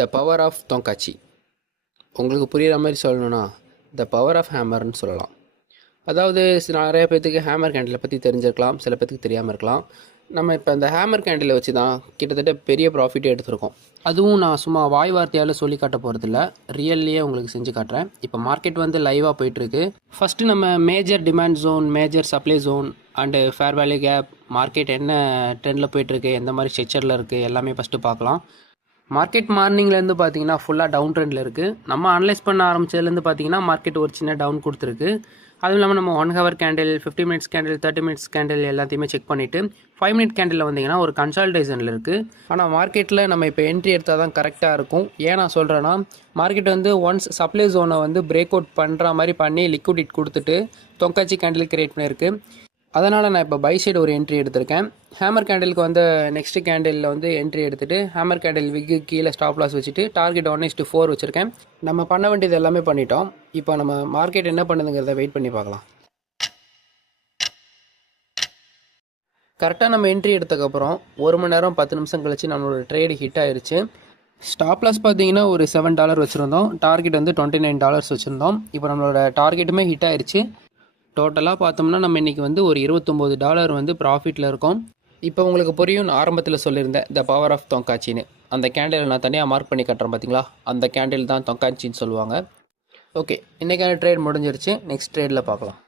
The power of தொங்காச்சி. உங்களுக்கு புரிகிற மாதிரி சொல்லணும்னா த பவர் ஆஃப் ஹேமர்னு சொல்லலாம். அதாவது நிறைய பேர்த்துக்கு ஹேமர் கேண்டிலை பற்றி தெரிஞ்சிருக்கலாம், சில பேர்த்துக்கு தெரியாமல் இருக்கலாம். நம்ம இப்போ இந்த ஹேமர் கேண்டிலை வச்சு தான் கிட்டத்தட்ட பெரிய ப்ராஃபிட்டே எடுத்திருக்கோம். அதுவும் நான் சும்மா வாய் வார்த்தையால் சொல்லி காட்ட போகிறதில்ல, ரியல்லையே உங்களுக்கு செஞ்சு காட்டுறேன். இப்போ மார்க்கெட் வந்து லைவாக போயிட்டுருக்கு. ஃபஸ்ட்டு நம்ம major demand zone, major supply zone and fair value gap, market என்ன ட்ரெண்டில் போயிட்டுருக்கு, எந்த மாதிரி ஸ்ட்ரக்சரில் இருக்குது எல்லாமே ஃபஸ்ட்டு பார்க்கலாம். மார்க்கெட் மார்னிங்லேருந்து பார்த்தீங்கன்னா ஃபுல்லாக டவுன் ட்ரெண்டில் இருக்குது. நம்ம அனலைஸ் பண்ண ஆரம்பிச்சதுலேருந்து பார்த்தீங்கன்னா மார்க்கெட் ஒரு சின்ன டவுன் கொடுத்துருக்கு. அதுவும் இல்லாமல் நம்ம 1 hour candle, 50 minutes candle, 30 minutes candle எல்லாத்தையுமே செக் பண்ணிவிட்டு 5 மினிட் கேண்டில் வந்தீங்கன்னா ஒரு கன்சால்டேஷனில் இருக்குது. ஆனால் மார்க்கெட்டில் நம்ம இப்போ என்ட்ரி எடுத்தால் தான் கரெக்டாக இருக்கும். ஏன் நான் சொல்கிறேன்னா, மார்க்கெட் வந்து ஒன்ஸ் சப்ளை ஜோனை வந்து பிரேக் அவுட் பண்ணுற மாதிரி பண்ணி லிக்விடிட் கொடுத்துட்டு தொங்காச்சி கேண்டில் கிரியேட் பண்ணியிருக்கு. அதனால் நான் இப்போ பை சைடு ஒரு என்ட்ரி எடுத்திருக்கேன். ஹேமர் கேண்டிலுக்கு வந்து நெக்ஸ்ட் கேண்டிலில் வந்து என்ட்ரி எடுத்துகிட்டு ஹேமர் கேண்டில் விக்கு கீழே ஸ்டாப் லாஸ் வச்சுட்டு டார்கெட் 1:4 வச்சுருக்கேன். நம்ம பண்ண வேண்டியது எல்லாமே பண்ணிட்டோம். இப்போ நம்ம மார்க்கெட் என்ன பண்ணுதுங்கிறத வெயிட் பண்ணி பார்க்கலாம். கரெக்டாக நம்ம என்ட்ரி எடுத்ததுக்கப்புறம் 1 மணி நேரம் 10 நிமிஷம் கழிச்சு நம்மளோட ட்ரேடு ஹிட் ஆயிடுச்சு. ஸ்டாப் லாஸ் பார்த்தீங்கன்னா ஒரு $7 வச்சுருந்தோம், டார்கெட் வந்து $29 வச்சுருந்தோம். இப்போ நம்மளோட டார்கெட்டுமே ஹிட் ஆயிடுச்சு. டோட்டலாக பார்த்தோம்னா நம்ம இன்றைக்கி வந்து ஒரு $29 வந்து ப்ராஃபிட்டில் இருக்கோம். இப்போ உங்களுக்கு புரியும், நான் ஆரம்பத்தில் சொல்லியிருந்தேன் த பவர் ஆஃப் தொங்காச்சின்னு. அந்த கேண்டில் நான் தனியாக மார்க் பண்ணி கட்டுறேன் பார்த்தீங்களா, அந்த கேண்டில் தான் தொங்காச்சின்னு சொல்லுவாங்க. ஓகே, இன்றைக்கான ட்ரேட் முடிஞ்சிருச்சு. நெக்ஸ்ட் ட்ரேடில் பார்க்கலாம்.